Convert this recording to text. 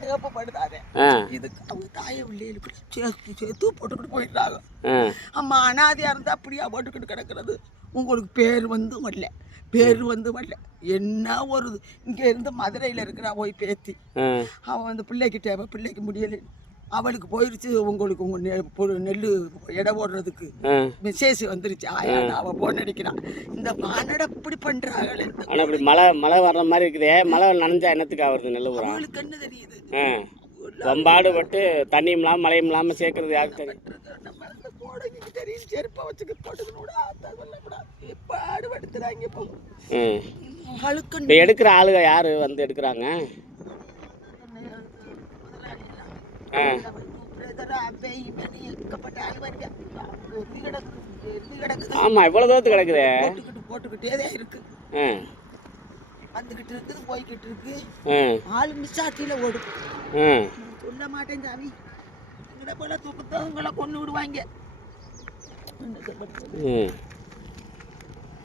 சிகப்பு படுதாதே இதுக்கு அவங்க தாயை பிள்ளைகளுக்கு சேர்த்து போட்டுக்கிட்டு போயிடுறாங்க. அம்மா அனாதையா இருந்தா அப்படியா போட்டுக்கிட்டு கிடக்கிறது. உங்களுக்கு பேர் வந்து வரல, வரல. என்ன ஒரு இங்கே இருந்து மதுரையில் இருக்கிறா போய் பேத்தி, அவன் வந்து பிள்ளைக்கு முடியலை, அவளுக்கு போயிடுச்சு. உங்களுக்கு உங்க நெல் எடை போடுறதுக்கு மெசேஜ் வந்துருச்சு. அவள் போன் அடிக்கிறான். இந்த மானட இப்படி பண்றாங்களே. ஆனால் இப்படி மழை வர்ற மாதிரி இருக்குதே, மழை நனைஞ்சா என்னத்துக்கு ஆகுறது? நெல் ஊரா அவளுக்கு என்ன தெரியுது? ரொம்பாடுபட்டு தண்ணியும் இல்லாமல் மழையும் இல்லாமல் சேர்க்கறது யாருக்கு தெரியும்? நம்ம அந்த கோடைக்கு தெரியும். செருப்பை வச்சுக்க போட்டுக்கணும். பாடுபடுத்துறாங்க இப்போ. இப்போ எடுக்கிற ஆளுங்க யாரு வந்து எடுக்கிறாங்க? ஆமா, இவ்வளவு தூரத்துக்கு கிடக்குது. போட்டுக்கிட்டே தான் இருக்கு. வந்துகிட்டு இருக்குது, போய்கிட்டு இருக்கு. ஆளு மிஸ்ஸாட்டியில ஓடும். சொல்ல மாட்டேன் சாமி, எங்கட போல தூக்கத்தை உங்களை கொண்டு விடுவாங்க.